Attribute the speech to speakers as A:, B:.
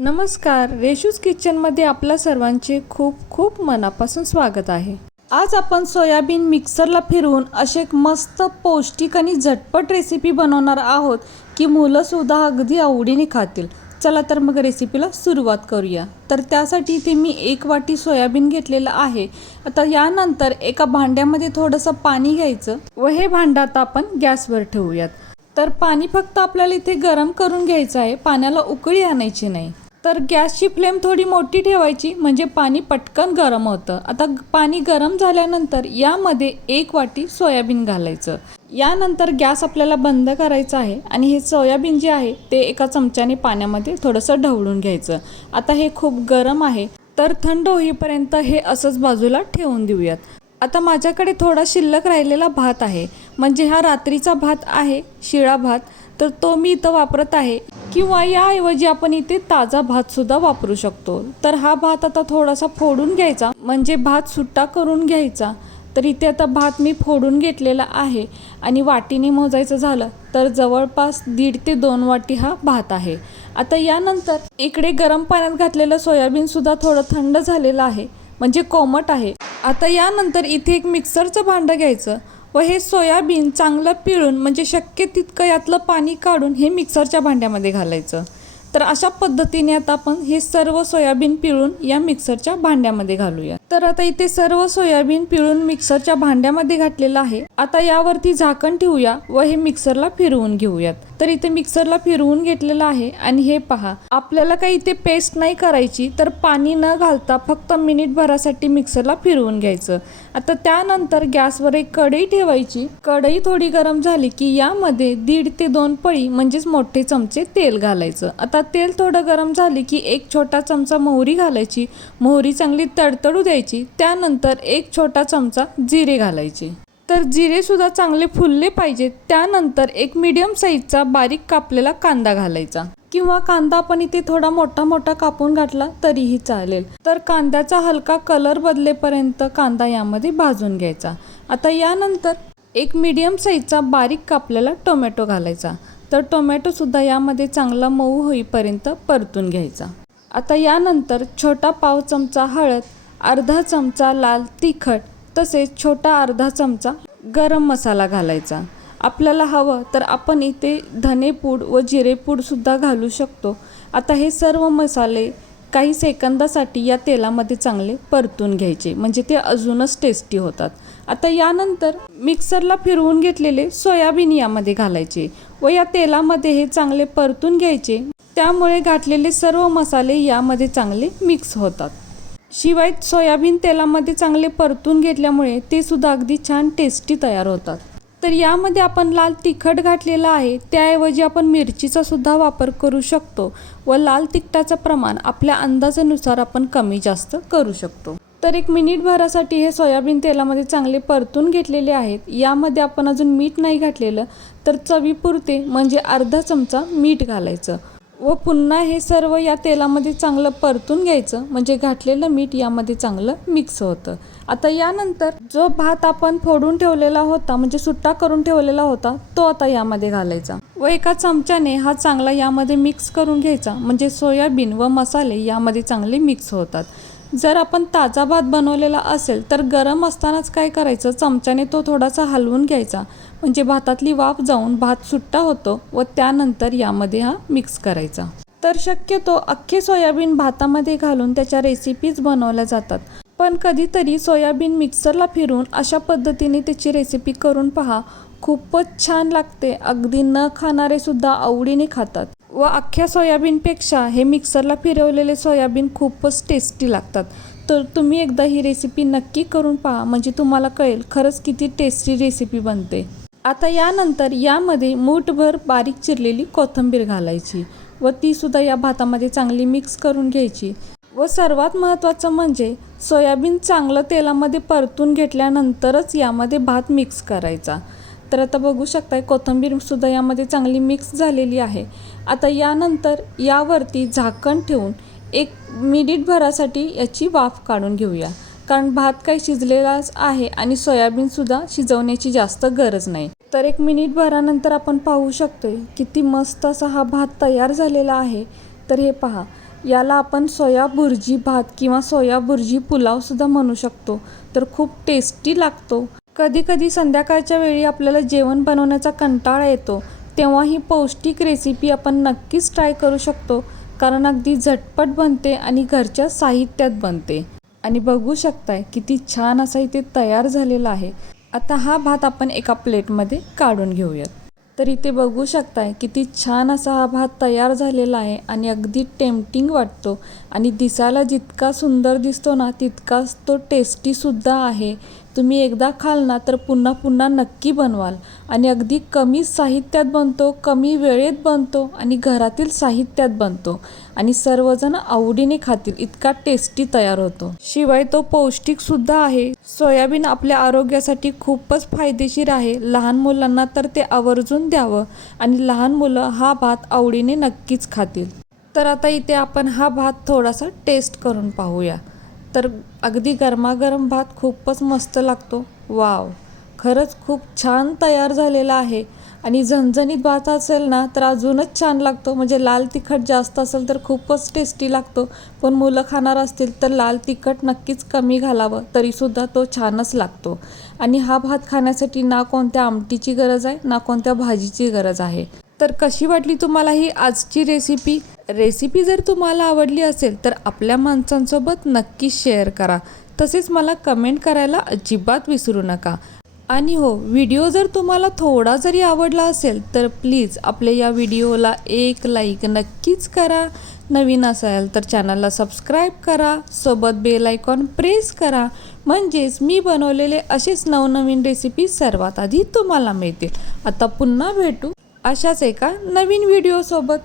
A: नमस्कार. रेशूज किचनमध्ये आपल्या सर्वांचे खूप खूप मनापासून स्वागत आहे. आज आपण सोयाबीन मिक्सरला फिरवून असे एक मस्त पौष्टिक आणि झटपट रेसिपी बनवणार आहोत की मुलंसुद्धा अगदी आवडीने खातील. चला तर मग रेसिपीला सुरुवात करूया. तर त्यासाठी इथे मी एक वाटी सोयाबीन घेतलेलं आहे. आता यानंतर एका भांड्यामध्ये थोडंसं पाणी घ्यायचं व हे भांडं आता आपण गॅसवर ठेवूयात. तर पाणी फक्त आपल्याला इथे गरम करून घ्यायचं आहे. पाण्याला उकळी आणायची नाही. तर गॅसची फ्लेम थोडी मोठी ठेवायची म्हणजे पाणी पटकन गरम होतं. आता पाणी गरम झाल्यानंतर यामध्ये एक वाटी सोयाबीन घालायचं. यानंतर गॅस आपल्याला बंद करायचा आहे आणि हे सोयाबीन जे आहे ते एका चमच्याने पाण्यामध्ये थोडंसं ढवळून घ्यायचं. आता हे खूप गरम आहे तर थंड होईपर्यंत हे असंच बाजूला ठेवून देऊयात. आता माझ्याकडे थोडा शिल्लक राहिलेला भात आहे म्हणजे हा रात्रीचा भात आहे शिळा भात. तर तो मी इथं वापरत आहे. किंवा याऐवजी आपण इथे ताजा भात सुद्धा वापरू शकतो. तर हा भात आता थोडासा फोडून घ्यायचा. म्हणजे भात सुट्टा करून घ्यायचा. तर इथे आता भात मी फोडून घेतलेला आहे. आणि वाटीने मोजायचं झालं तर जवळपास दीड ते दोन वाटी हा भात आहे. आता यानंतर इकडे गरम पाण्यात घातलेलं सोयाबीनसुद्धा थोडं थंड झालेलं आहे. म्हणजे कोमट आहे. आता यानंतर इथे एक मिक्सरचं भांडं घ्यायचं. व हे सोयाबीन चांगलं पिळून म्हणजे शक्य तितकं यातलं पाणी काढून हे मिक्सरच्या भांड्यामध्ये घालायचं. तर अशा पद्धतीने आता आपण हे सर्व सोयाबीन पिळून या मिक्सरच्या भांड्यामध्ये घालूया. तर आता इथे सर्व सोयाबीन पिळून मिक्सरच्या भांड्यामध्ये घातलेलं आहे. आता यावरती झाकण ठेवूया व हे मिक्सरला फिरवून घेऊयात. तर इथे मिक्सरला फिरवून घेतलेलं आहे आणि हे पहा. आपल्याला काही इथे पेस्ट नाही करायची तर पाणी न घालता फक्त मिनिटभरासाठी मिक्सरला फिरवून घ्यायचं. आता त्यानंतर गॅसवर एक कढई ठेवायची. कढई थोडी गरम झाली की यामध्ये दीड ते दोन पळी म्हणजेच मोठे चमचे तेल घालायचं. आता तेल थोडं गरम झाले की एक छोटा चमचा मोहरी घालायची. मोहरी चांगली तडतडू द्यायची. त्यानंतर एक छोटा चमचा जिरे घालायचे. तर जिरे सुद्धा चांगले फुलले पाहिजेत त्यानंतर एक मीडियम साईजचा बारीक कापलेला कांदा घालायचा. किंवा कांदा आपण इथे थोडा मोठा मोठा कापून घातला तरीही चालेल. तर कांद्याचा हलका कलर बदलेपर्यंत कांदा यामध्ये भाजून घ्यायचा. आता यानंतर एक मीडियम साईजचा बारीक कापलेला टोमॅटो घालायचा. तर टोमॅटो सुद्धा यामध्ये चांगला मऊ होईपर्यंत परतून घ्यायचा. आता यानंतर छोटा पाव चमचा हळद अर्धा चमचा लाल तिखट तसेच छोटा अर्धा चमचा गरम मसाला घालायचा. आपल्याला हवं तर आपण इथे धनेपूड व जिरेपूडसुद्धा घालू शकतो. आता हे सर्व मसाले काही सेकंदासाठी या तेलामध्ये चांगले परतून घ्यायचे म्हणजे ते अजूनच टेस्टी होतात. आता यानंतर मिक्सरला फिरवून घेतलेले सोयाबीन यामध्ये घालायचे व या तेलामध्ये हे चांगले परतून घ्यायचे. त्यामुळे घातलेले सर्व मसाले यामध्ये चांगले मिक्स होतात. शिवाय सोयाबीन तेलामध्ये चांगले परतून घेतल्यामुळे ते सुद्धा अगदी छान टेस्टी तयार होतात. तर यामध्ये आपण लाल तिखट घातलेलं आहे त्याऐवजी आपण मिरचीचा सुद्धा वापर करू शकतो व लाल तिखटाचं प्रमाण आपल्या अंदाजानुसार आपण कमी जास्त करू शकतो. तर एक मिनिटभरासाठी हे सोयाबीन तेलामध्ये चांगले परतून घेतलेले आहेत. यामध्ये आपण अजून मीठ नाही घातलेलं तर चवीपुरते म्हणजे अर्धा चमचा मीठ घालायचं. व पुन्हा हे सर्व या तेलामध्ये चांगलं परतून घ्यायचं. म्हणजे घातलेलं मीठ यामध्ये चांगलं मिक्स होतं. आता यानंतर जो भात आपण फोडून ठेवलेला होता म्हणजे सुट्टा करून ठेवलेला होता तो आता यामध्ये घालायचा. व एका चमच्याने हा चांगला यामध्ये मिक्स करून घ्यायचा. म्हणजे सोयाबीन व मसाले यामध्ये चांगले मिक्स होतात. जर आपण ताजा भात बनवलेला असेल तर गरम असतानाच काय करायचं? चमच्याने तो थोडासा हलवून घ्यायचा. म्हणजे भातातली वाफ जाऊन भात सुट्टा होतो व त्यानंतर यामध्ये हा मिक्स करायचा. तर शक्यतो अख्खे सोयाबीन भातामध्ये घालून त्याच्या रेसिपीज बनवल्या जातात. पण कधीतरी सोयाबीन मिक्सरला फिरून अशा पद्धतीने त्याची रेसिपी करून पहा. खूपच छान लागते. अगदी न खाणारे सुद्धा आवडीने खातात. व अख्ख्या सोयाबीनपेक्षा हे मिक्सरला फिरवलेले सोयाबीन खूपच टेस्टी लागतात. तर तुम्ही एकदा ही रेसिपी नक्की करून पहा. म्हणजे तुम्हाला कळेल खरंच किती टेस्टी रेसिपी बनते. आता यानंतर यामध्ये मूठभर बारीक चिरलेली कोथिंबीर घालायची. व ती सुद्धा या भातामध्ये चांगली मिक्स करून घ्यायची. व सर्वात महत्त्वाचं म्हणजे सोयाबीन चांगलं तेलामध्ये परतून घेतल्यानंतरच यामध्ये भात मिक्स करायचा. तर आता बघू शकताय कोथिंबीरसुद्धा यामध्ये चांगली मिक्स झालेली आहे. आता यानंतर यावरती झाकण ठेवून एक मिनिटभरासाठी याची वाफ काढून घेऊया. कारण भात काही शिजलेलाच आहे आणि सोयाबीनसुद्धा शिजवण्याची जास्त गरज नाही. तर एक मिनिटभरानंतर आपण पाहू शकतोय किती मस्त असा हा भात तयार झालेला आहे. तर हे पहा याला आपण सोया भुर्जी भात किंवा सोया भुर्जी पुलावसुद्धा म्हणू शकतो. तर खूप टेस्टी लागतो. कधी कधी संध्याकाळच्या वेळी आपल्याला जेवण बनवण्याचा कंटाळा येतो. तेव्हा ही पौष्टिक रेसिपी आपण नक्कीच ट्राय करू शकतो कारण अगदी झटपट बनते आणि घरच्या साहित्यात बनते. आणि बघू शकताय किती छान असा इथे तयार झालेला आहे. आता हा भात आपण एका प्लेटमध्ये काढून घेऊयात. तर इथे बघू शकताय. किती छान असा हा भात तयार झालेला आहे आणि अगदी टेम्पटिंग वाटतो. आणि दिसायला जितका सुंदर दिसतो ना तितकाच तो टेस्टीसुद्धा आहे. तुम्ही एकदा खाल ना तर पुन्हा पुन्हा नक्की बनवाल. आणि अगदी कमी साहित्यात बनतो कमी वेळेत बनतो आणि घरातील साहित्यात बनतो. आणि सर्वजण आवडीने खातील इतका टेस्टी तयार होतो. शिवाय तो पौष्टिक सुद्धा आहे. सोयाबीन आपल्या आरोग्यासाठी खूपच फायदेशीर आहे. लहान मुलांना तर ते आवर्जून द्यावं आणि लहान मुलं हा भात आवडीने नक्कीच खातील. तर आता इथे आपण हा भात थोडासा टेस्ट करून पाहूया. तर अगदी गरमागरम भात खूपच मस्त लागतो. वाव. खरंच खूप छान तयार झालेला आहे. आणि झणझणीत भात असेल ना तर अजूनच छान लागतो. म्हणजे लाल तिखट जास्त असेल तर खूपच टेस्टी लागतो. पण मुलं खाणार असतील तर लाल तिखट नक्कीच कमी घालावं. तरीसुद्धा तो छानच लागतो. आणि हा भात खाण्यासाठी ना कोणत्या आमटीची गरज आहे ना कोणत्या भाजीची गरज आहे. तर कशी वाटली तुम्हाला ही आजची रेसिपी रेसिपी जर तुम्हाला आवडली असेल तर आपल्या माणसांसोबत नक्की शेअर करा. तसेच मला कमेंट करायला अजिबात विसरू नका. आणि हो व्हिडिओ जर तुम्हाला थोडा जरी आवडला असेल तर प्लीज आपल्या या व्हिडिओला एक लाईक नक्कीच करा. नवीन असाल तर चॅनलला सबस्क्राईब करा. सोबत बेल आयकॉन प्रेस करा. म्हणजेच मी बनवलेले असेच नवनवीन रेसिपी सर्वात आधी तुम्हाला मिळतील. आता पुन्हा भेटू. अशाच एका नवीन व्हिडिओसोबत